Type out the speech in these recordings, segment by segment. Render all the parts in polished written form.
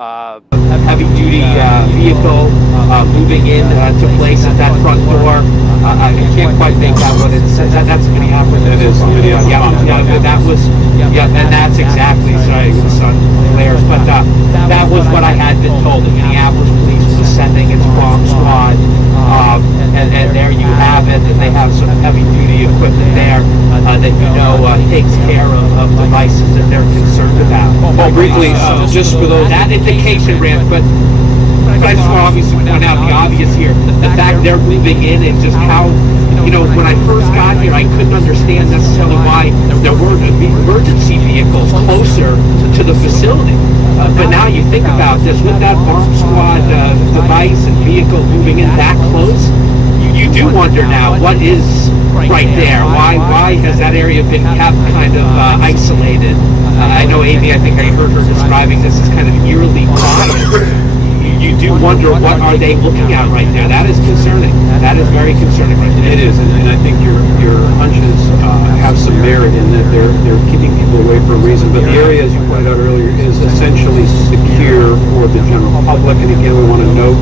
heavy-duty vehicle moving in to place at that front door. I can't quite make out what it says. That's Minneapolis. It is Minneapolis. That was, and that's exactly, sorry, the sun glares, but that was what I had been told. The Minneapolis police was sending its bomb squad, and there you have it, and they have some heavy-duty equipment there that takes care of devices that they're concerned about. Well, briefly, just for those... That indication, Rand, but I just want to obviously point out the obvious here. The fact they're moving in and just how, when I first got here, I couldn't understand necessarily why there weren't emergency vehicles closer to the facility. But now you think about this, with that bomb squad device and vehicle moving in that close, you do wonder now, what is right there? Why has that area been kept kind of isolated? I know, Amy, I think I heard her describing this as kind of eerily quiet. You do wonder, what are they looking at right there? That is concerning. That is very concerning right there. It is, and I think your hunches have some merit in that they're keeping people away for a reason. But the area, as you pointed out earlier, is essentially secure for the general public. And again, we want to note,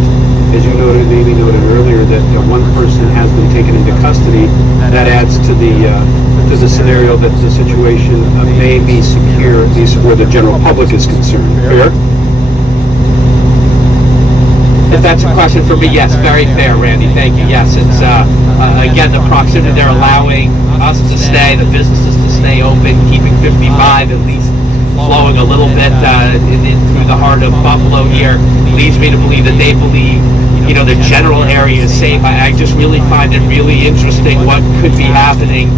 as you noted, Amy noted earlier, that one person has been taken into custody. That adds to the scenario that the situation may be secure, at least where the general public is concerned. Fair? If that's a question for me, yes, very fair, Randy. Thank you. Yes, it's again, the proximity, they're allowing us to stay, the businesses to stay open, keeping 55 at least flowing a little bit in through the heart of Buffalo here, leads me to believe that they believe, the general area is safe. I just really find it really interesting what could be happening,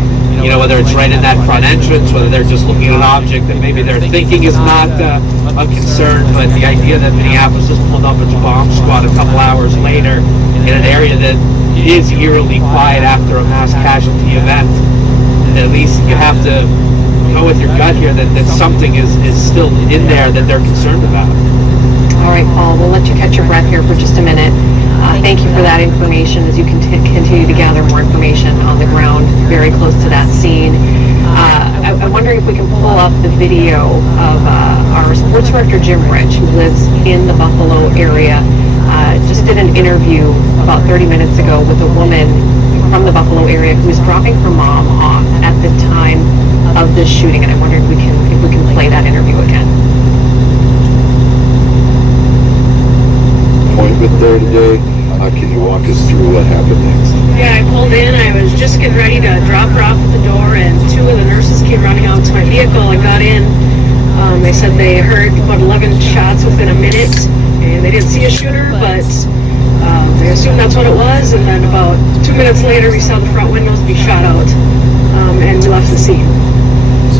whether it's right in that front entrance, whether they're just looking at an object that maybe they're thinking is not a concern, but the idea that Minneapolis has pulled up its bomb squad a couple hours later in an area that is eerily quiet after a mass casualty event, at least you have to go with your gut here that something is still in there that they're concerned about. All right, Paul, we'll let you catch your breath here for just a minute. Thank you for that information as you continue to gather more information on the ground very close to that scene. I'm wondering if we can pull up the video of our sports director, Jim Rich, who lives in the Buffalo area. Just did an interview about 30 minutes ago with a woman from the Buffalo area who was dropping her mom off at the time of this shooting, and I wonder if we can play that interview again. Appointment there today. Can you walk us through what happened next? Yeah, I pulled in. I was just getting ready to drop her off at the door, and two of the nurses came running out to my vehicle. I got in. They said they heard about 11 shots within a minute, and they didn't see a shooter, but they assumed that's what it was. And then about 2 minutes later, we saw the front windows be shot out, and we left the scene.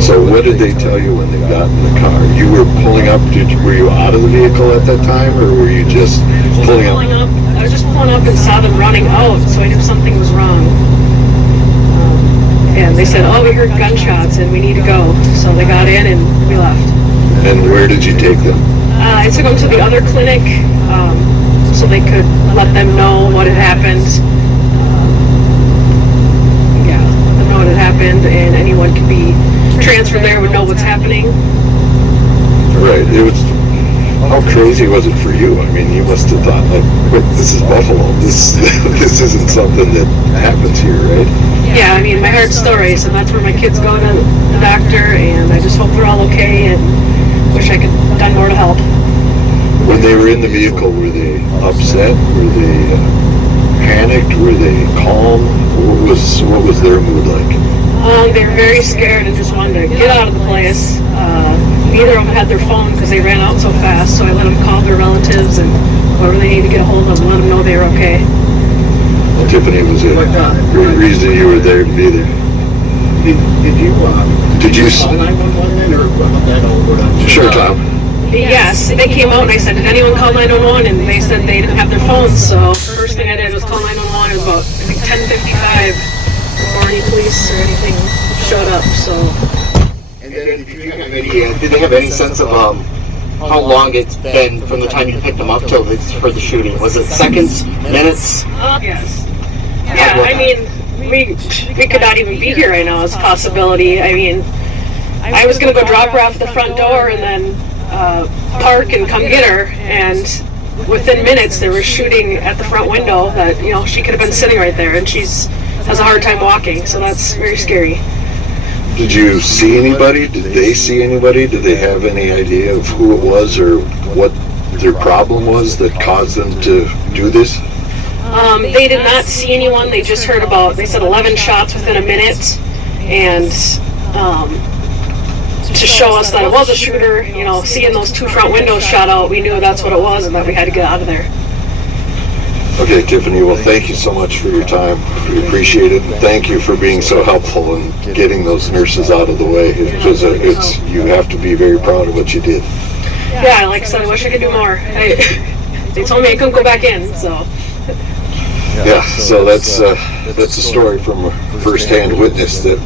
So what did they tell you when they got in the car? You were pulling up. Were you out of the vehicle at that time, or were you just pulling up? I was just pulling up and saw them running out, so I knew something was wrong. And they said, "Oh, we heard gunshots and we need to go." So they got in and we left. And where did you take them? I took them to the other clinic so they could let them know what had happened. Let them know what had happened, and anyone could be transferred there would know what's happening. Right. It was. How crazy was it for you? I mean, you must have thought, like, wait, this is Buffalo. This isn't something that happens here, right? Yeah, I mean, my heart's still racing. That's where my kids go to the doctor, and I just hope they're all okay, and wish I could have done more to help. When they were in the vehicle, were they upset? Were they panicked? Were they calm? What was their mood like? They were very scared and just wanted to get out of the place. Neither of them had their phone because they ran out so fast, so I let them call their relatives and whoever they need to get a hold of them, let them know they were okay. Well, Tiffany, was it the reason you were there to be there? Did you call 911 then, or that over? Sure, Tom. Yes, they came out and I said, "Did anyone call 911?" And they said they didn't have their phones, so first thing I did was call 911. It was about, I think, 10:55 before any police or anything showed up, so. And then did they have any sense of how long it's been from the time you picked them up till for the shooting? Was it seconds, minutes? Yes. Yeah, I mean, we could not even be here right now as a possibility. I mean, I was going to go drop her off at the front door, and then park and come get her. And within minutes, they were shooting at the front window that, she could have been sitting right there, and has a hard time walking. So that's very scary. Did you see anybody? Did they see anybody? Did they have any idea of who it was or what their problem was that caused them to do this? They did not see anyone. They just heard they said 11 shots within a minute. And to show us that it was a shooter, seeing those 2 front windows shot out, we knew that's what it was and that we had to get out of there. Okay, Tiffany, well, thank you so much for your time. We appreciate it. Thank you for being so helpful in getting those nurses out of the way. You have to be very proud of what you did. Yeah, like I said, I wish I could do more. They told me I couldn't go back in, so. Yeah, so that's a story from a first-hand witness that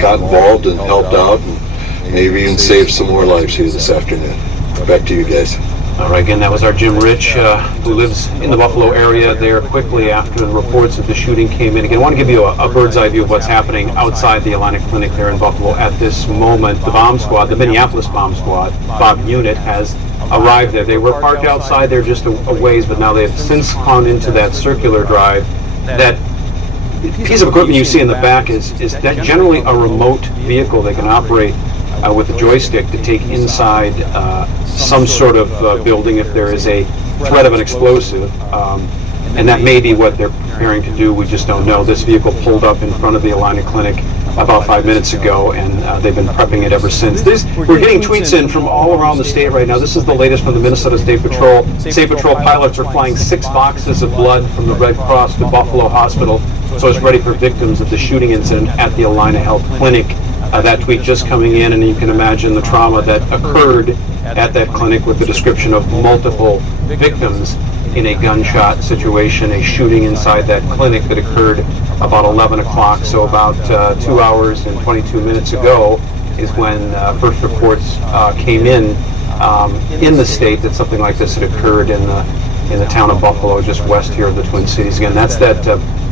got involved and helped out and maybe even saved some more lives here this afternoon. Back to you guys. All right, again, that was our Jim Rich, who lives in the Buffalo area there quickly after the reports of the shooting came in. Again, I want to give you a bird's eye view of what's happening outside the Atlantic Clinic there in Buffalo at this moment. The bomb squad, the Minneapolis bomb squad, Bob unit, has arrived there. They were parked outside there just a ways, but now they have since gone into that circular drive. That piece of equipment you see in the back is that generally a remote vehicle they can operate with a joystick to take inside some sort of building if there is a threat of an explosive. And that may be what they're preparing to do. We just don't know. This vehicle pulled up in front of the Atlantic Clinic about 5 minutes ago, and they've been prepping it ever since. We're getting tweets in from all around the state right now. This is the latest from the Minnesota State Patrol. State Patrol pilots are flying 6 boxes of blood from the Red Cross to Buffalo Hospital, so it's ready for victims of the shooting incident at the Allina Health Clinic. That tweet just coming in, and you can imagine the trauma that occurred at that clinic with the description of multiple victims in a gunshot situation, a shooting inside that clinic that occurred about 11 o'clock, so about 2 hours and 22 minutes ago is when first reports came in the state that something like this had occurred in the town of Buffalo, just west here of the Twin Cities. Again, that's that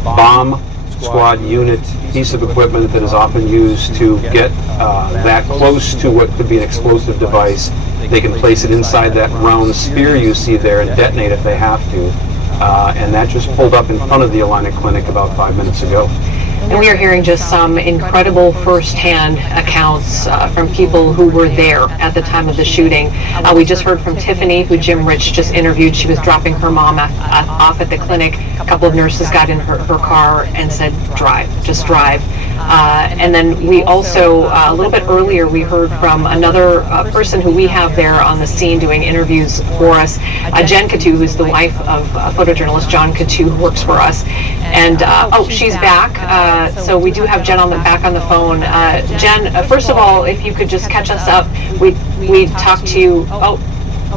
bomb squad unit piece of equipment that is often used to get that close to what could be an explosive device. They can place it inside that round spear you see there and detonate if they have to. And that just pulled up in front of the Atlantic Clinic about 5 minutes ago. And we are hearing just some incredible firsthand accounts from people who were there at the time of the shooting. We just heard from Tiffany, who Jim Rich just interviewed. She was dropping her mom off at the clinic. A couple of nurses got in her car and said, drive, just drive. And then we also, a little bit earlier, we heard from another person who we have there on the scene doing interviews for us, Jen Coutu, who's the wife of photojournalist John Coutu, who works for us. And, she's back. So we do have Jen back on the phone. Jen, first of all, if you could just catch us up, we talked to you.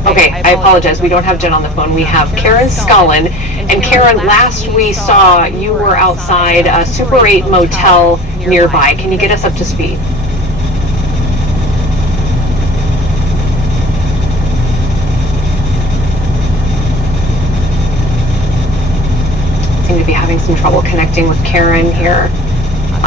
Okay, I apologize. We don't have Jen on the phone. We have Karen Scullin. And Karen, last we saw, you were outside a Super 8 motel nearby. Can you get us up to speed? Seem to be having some trouble connecting with Karen here.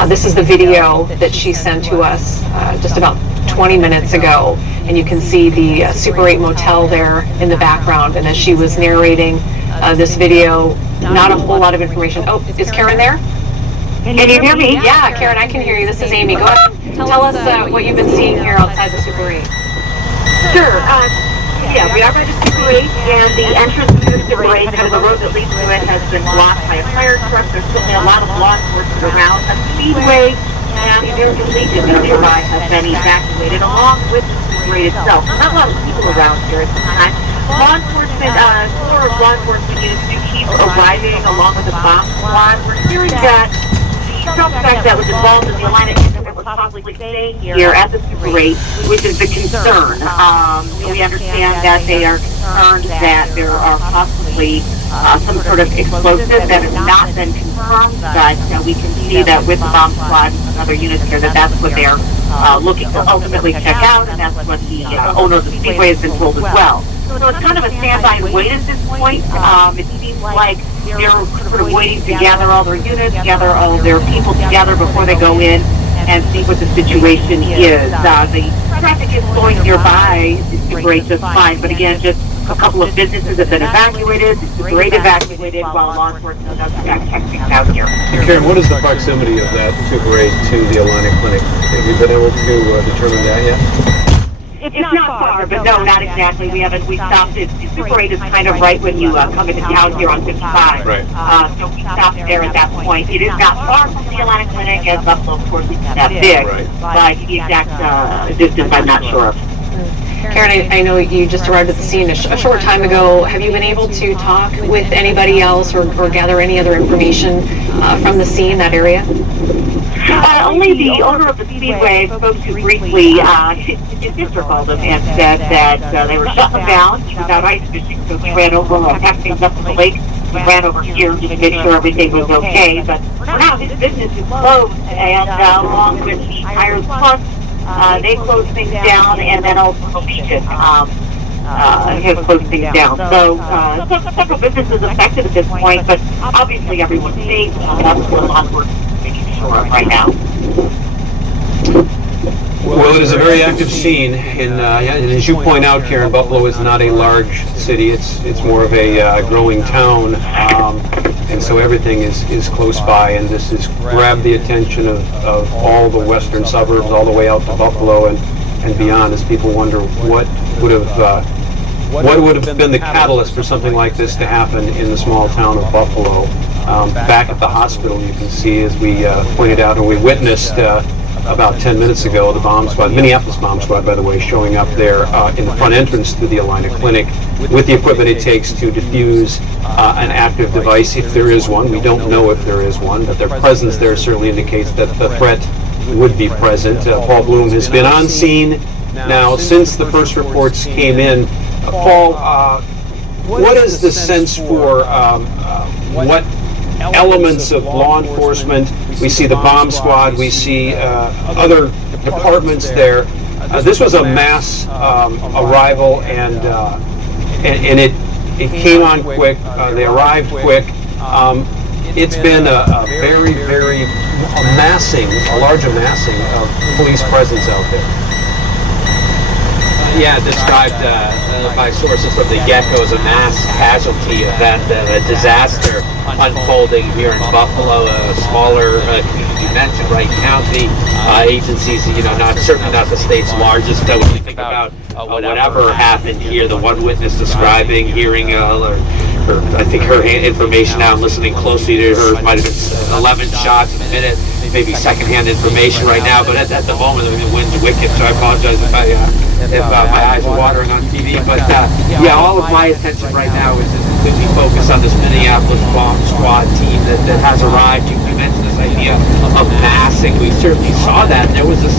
This is the video that she sent to us just about 20 minutes ago, and you can see the Super 8 motel there in the background. And as she was narrating this video, not a whole lot of information. Oh, is Karen there? Can you hear me? Yeah, Karen, I can hear you. This is Amy. Go ahead. Tell us what you've been seeing here outside the Super 8. Sure. Yeah, we are by the Super 8, and the entrance to the Super 8, kind of the road that leads to it, has been blocked by a fire truck. There's certainly a lot of law enforcement around. A speedway and the American Legion nearby has been evacuated, along with the Super 8 itself. Not a lot of people around here at this time. Law enforcement, four law enforcement units do keep arriving along with the bomb squad. We're hearing that the suspect that was involved in the Atlantic incident was possibly staying here at the Super 8, which is the concern. We understand that they are concerned that there are possibly some sort of explosive that has not been confirmed, but we can see that with the bomb squad and other units here, that's what they're looking to ultimately check out, and that's what the owner of the Speedway has been told as well. So it's kind of a standby and wait at this point. It seems like they're sort of waiting to gather all their units, gather all their people together before they go in and see what the situation is. The traffic is going nearby Super 8 just fine, but again, just a couple of businesses have been evacuated, Super 8 evacuated, while law enforcement is checking things out here. And Karen, what is the proximity of that Super 8 to the Atlantic Clinic? Have you been able to determine that yet? It's not far, but no, not exactly. We stopped it. Super 8 is kind of right when you come into town here on 55. Right. So we stopped there at that point. It is not far from the Atlantic Clinic, as Buffalo, of course, isn't that big. Right. But the exact distance, I'm not sure of. Karen, I know you just arrived at the scene a short time ago. Have you been able to talk with anybody else or gather any other information from the scene, that area? Only the owner of the Speedway spoke to briefly. His sister called him and said that they were shutting them down. He was out ice fishing, so he ran over, packed things up to the lake. He ran over here just to make sure everything was okay. But for now, his business is closed, and along with the Tires Plus, they closed things down, and then also the Legion has closed things down. So several businesses affected at this point, but obviously everyone's safe. That's what law enforcement is making sure of right now. Well, it is a very active scene, and as you point out, Karen, Buffalo is not a large city. It's more of a growing town, and so everything is close by. And this has grabbed the attention of all the western suburbs, all the way out to Buffalo and beyond, as people wonder what would have been the catalyst for something like this to happen in the small town of Buffalo. Back at the hospital, you can see, as we pointed out, and we witnessed about 10 minutes ago, the bomb squad, Minneapolis bomb squad, by the way, showing up there in the front entrance to the Atlantic Clinic with the equipment it takes to defuse an active device, if there is one. We don't know if there is one, but their presence there certainly indicates that the threat would be present. Paul Bloom has been on scene now since the first reports came in. Paul, what is the sense for what elements of law enforcement? We see the bomb squad, we see other departments there. This was a mass arrival, and it came on quick. They arrived quick. It's been a very, very large amassing of police presence out there. Yeah, described by sources from the get-go as a mass casualty event, a disaster unfolding here in Buffalo, a smaller community, you mentioned, Wright County, agencies, certainly not the state's largest. When you think about whatever happened here, the one witness describing hearing I think her information now, I'm listening closely to her, might have been 11 shots a minute, maybe secondhand information right now, but at the moment, the wind's wicked, so I apologize if my eyes are watering on TV, but all of my attention right now is completely focused on this Minneapolis bomb squad team that has arrived. You mentioned this idea of massing. We certainly saw that. There was this,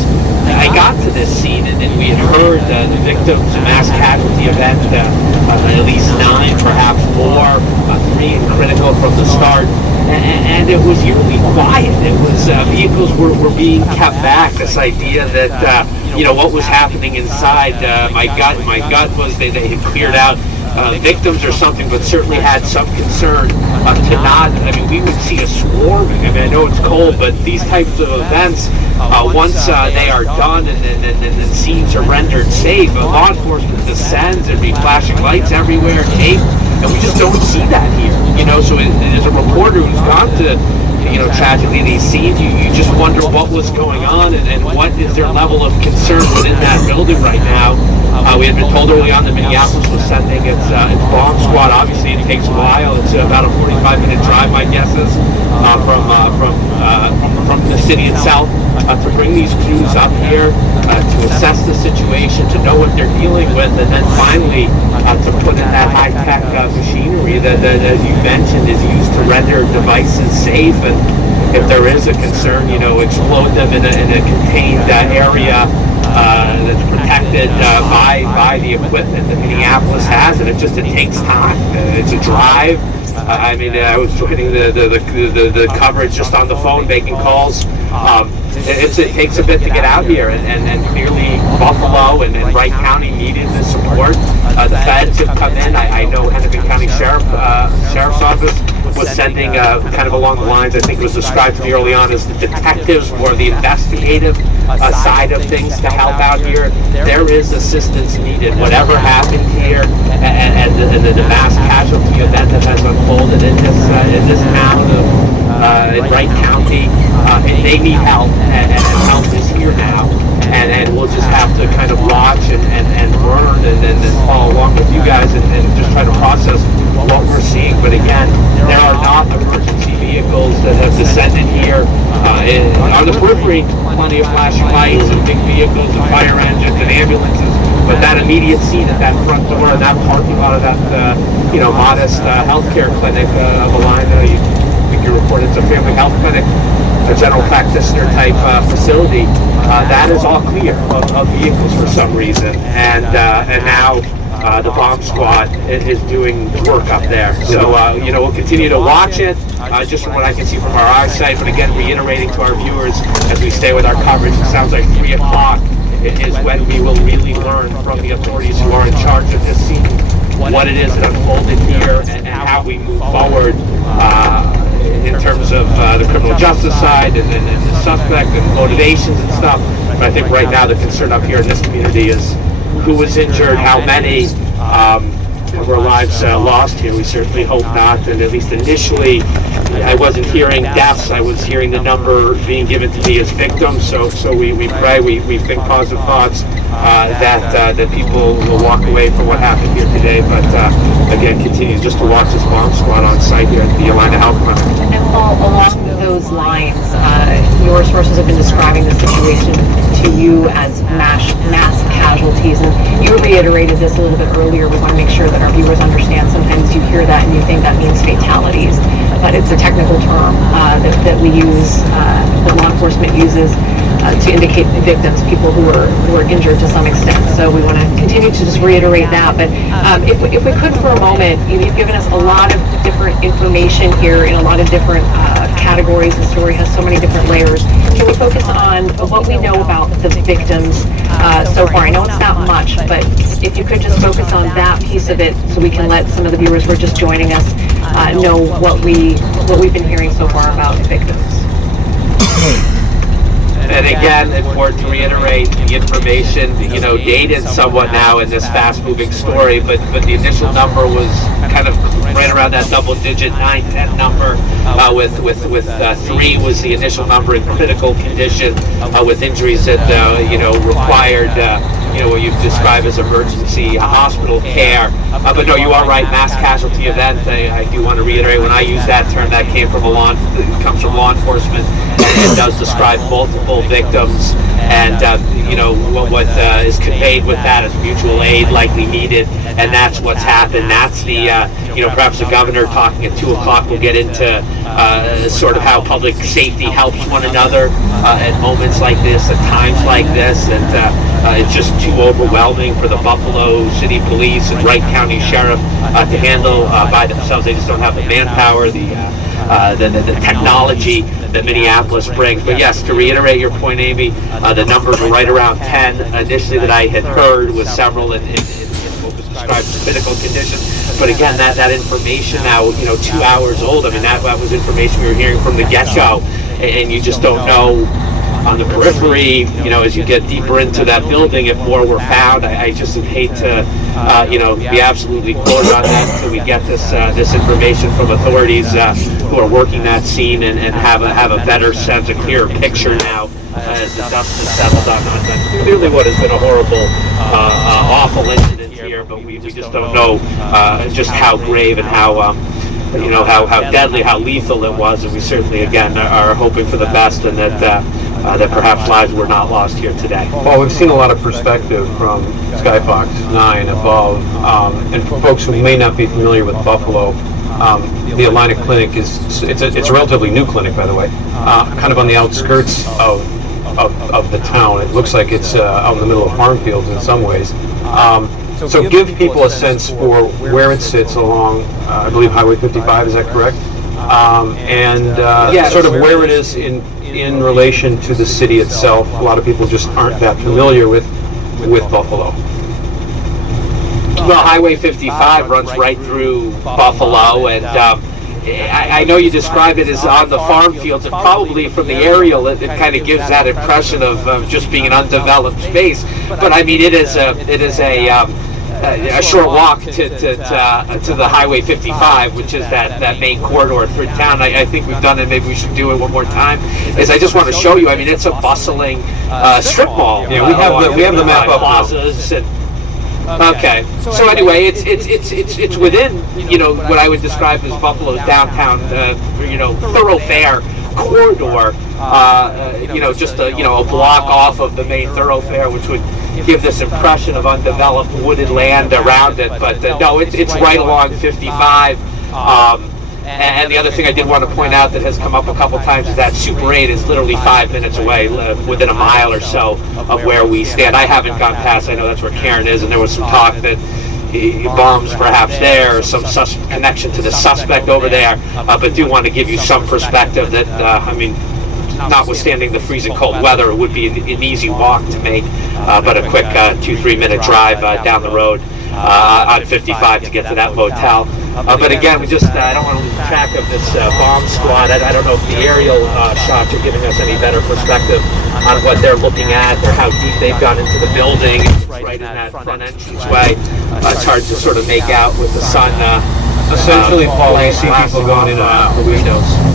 I got to this scene and we had heard the victims, a mass casualty event, at least 9, perhaps more, 3 critical from the start. And it was eerily quiet. It was vehicles were being kept back. This idea that what was happening inside. My gut was they had cleared out victims or something, but certainly had some concern to not. I mean, we would see a swarming. I mean, I know it's cold, but these types of events, once they are done and scenes are rendered safe, law enforcement descends and be flashing lights everywhere, tape. And we just don't see that here, so as a reporter who's gone to, tragically these scenes, you just wonder what was going on and what is their level of concern within that building right now. We had been told early on that Minneapolis was sending its bomb squad. Obviously, it takes a while. It's about a 45-minute drive, my guess is, from the city itself to bring these crews up here to assess the situation, to know what they're dealing with, and then finally to put in that high-tech machinery that, as you mentioned, is used to render devices safe, and if there is a concern, explode them in a contained area that's protected by the equipment that Minneapolis has, and it takes time. It's a drive. I was joining the coverage just on the phone, making calls. It takes a bit to get out here, and clearly Buffalo and Wright County needed the support. The feds have come in. I know Hennepin County Sheriff's Office was sending kind of along the lines, I think it was described to me early on, as the detectives or the investigative side of things to help out here. There is assistance needed. Whatever happened here and the mass casualty event that has unfolded in this town of in Wright County, they need help, and help is here now. And we'll just have to kind of watch and learn and then follow along with you guys and just try to process what we're seeing. But again, there are not emergency vehicles that have descended here. On the periphery, plenty of flashing lights and big vehicles and fire engines and ambulances. But that immediate scene at that front door and that parking lot of that, modest healthcare clinic of Alina, I think you reported it's a family health clinic, a general practitioner type facility. That is all clear of vehicles for some reason, and now the bomb squad is doing work up there. So we'll continue to watch it, just from what I can see from our eyesight. But again, reiterating to our viewers as we stay with our coverage, it sounds like 3 o'clock is when we will really learn from the authorities who are in charge of this scene what it is that unfolded here and how we move forward. In terms of the criminal justice side and the suspect and motivations and stuff. But I think right now the concern up here in this community is who was injured, how many were lives lost here. We certainly hope not, and at least initially I wasn't hearing deaths. I was hearing the number being given to me as victims. So we pray, we think positive thoughts that people will walk away from what happened here today. But again, continue just to watch this bomb squad on site here at the Alina Health Clinic. And Paul, along those lines, your sources have been describing the situation to you as mass casualties, and you reiterated this a little bit earlier. We want to make sure that our viewers understand. Sometimes you hear that and you think that means fatalities, but it's a technical term that we use, that law enforcement uses to indicate victims, people who were injured to some extent. So we want to continue to just reiterate that. But if we could for a moment, you've given us a lot of different information here in a lot of different categories. The story has so many different layers. Can we focus on what we know about the victims so far? I know it's not much, but if you could just focus on that piece of it so we can let some of the viewers who are just joining us know what we've been hearing so far about victims. And again, important to reiterate the information, dated somewhat now in this fast-moving story, but the initial number was kind of right around that double-digit 9-10 number. With 3 was the initial number in critical condition, with injuries that required what you've described as emergency hospital care. But no, you are right. Mass casualty event. I do want to reiterate when I use that term, that comes from law enforcement. And it does describe multiple victims, and what is conveyed with that is mutual aid likely needed, and that's what's happened. That's the perhaps the governor talking at 2 o'clock. We'll get into sort of how public safety helps one another at moments like this, at times like this, and it's just too overwhelming for the Buffalo City Police and Wright County Sheriff to handle by themselves. They just don't have the manpower, the technology that Minneapolis brings. But yes, to reiterate your point, Amy, the numbers were right around 10 initially that I had heard, with several in what was described as critical condition. But again, that information now, 2 hours old. I mean, that was information we were hearing from the get-go, and you just don't know on the periphery, as you get deeper into that building, if more were found. I just would hate to, be absolutely quoted on that until we get this information from authorities who are working that scene and have a better sense, a clearer picture now as the dust has settled on clearly what has been a horrible, awful incident here. But we just don't know just how grave and how deadly, how lethal it was, and we certainly, again, are hoping for the best, and that perhaps lives were not lost here today. Well, we've seen a lot of perspective from Skyfox 9 above, and for folks who may not be familiar with Buffalo, the Alina Clinic it's a relatively new clinic, by the way, kind of on the outskirts of the town. It looks like it's out in the middle of farm fields in some ways. So give people a sense for where it sits along, I believe, Highway 55, is that correct? Sort of where it is in relation to the city itself. A lot of people just aren't that familiar with Buffalo. Well, Highway 55 runs right through Buffalo, and I know you describe it as on the farm fields, and probably from the aerial, it kind of gives that impression of just being an undeveloped space. But I mean, it is a short walk to the Highway 55, which is that main corridor through town. I think we've done it. Maybe we should do it one more time. Is I just want to show you. I mean, it's a bustling strip mall. Yeah, we have the map up now. Plazas and. Okay. So anyway, it's within what I would describe as Buffalo's downtown thoroughfare corridor. Just a block off of the main thoroughfare, which would give this impression of undeveloped wooded land around it. But no, it's right along 55. And the other thing I did want to point out that has come up a couple times is that Super 8 is literally 5 minutes away, within a mile or so of where we stand. I haven't gone past. I know that's where Karen is, and there was some talk that bombs perhaps there, or some connection to the suspect over there. But do want to give you some perspective that, notwithstanding the freezing cold weather, it would be an easy walk to make, but a quick 2-3 minute drive down the road on 55 to get to that motel. But again, I don't want to lose track of this bomb squad. I don't know if the aerial shots are giving us any better perspective on what they're looking at or how deep they've gone into the building. It's right in that front entranceway. It's hard to sort of make out with the sun. Essentially, Paul, we see people going in and out.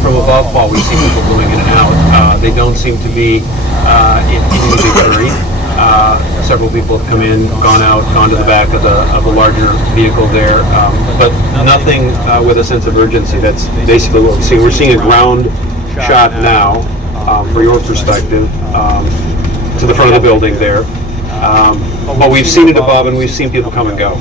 From above, Paul, we see people going in and out. They don't seem to be in any big hurry. Several people have come in, gone to the back of the larger vehicle there, but nothing with a sense of urgency. That's basically what we're seeing. We're seeing a ground shot now, from your perspective, to the front of the building there. But we've seen it above, and we've seen people come and go.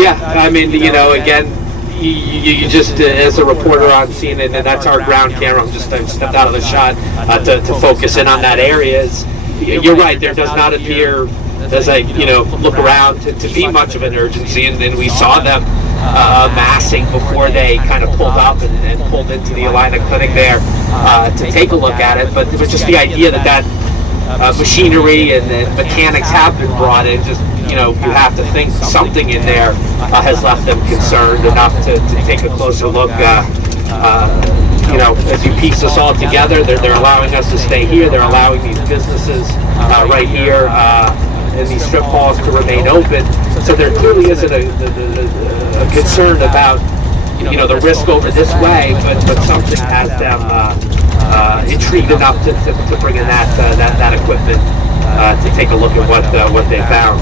Yeah, I mean, again, you just, as a reporter on scene, and that's our ground camera, I've stepped out of the shot to focus in on that area. You're right, there does not appear, as I look around, to be much of an urgency, and we saw them massing before they kind of pulled up and pulled into the Allina Clinic there to take a look at it. But it was just the idea that machinery and mechanics have been brought in. Just you have to think something in there has left them concerned enough to take a closer look. As you piece this all together, they're allowing us to stay here. They're allowing these businesses right here in these strip malls to remain open. So there clearly isn't a concern about the risk over this way, but something has them intrigued enough to bring in that equipment to take a look at what they found.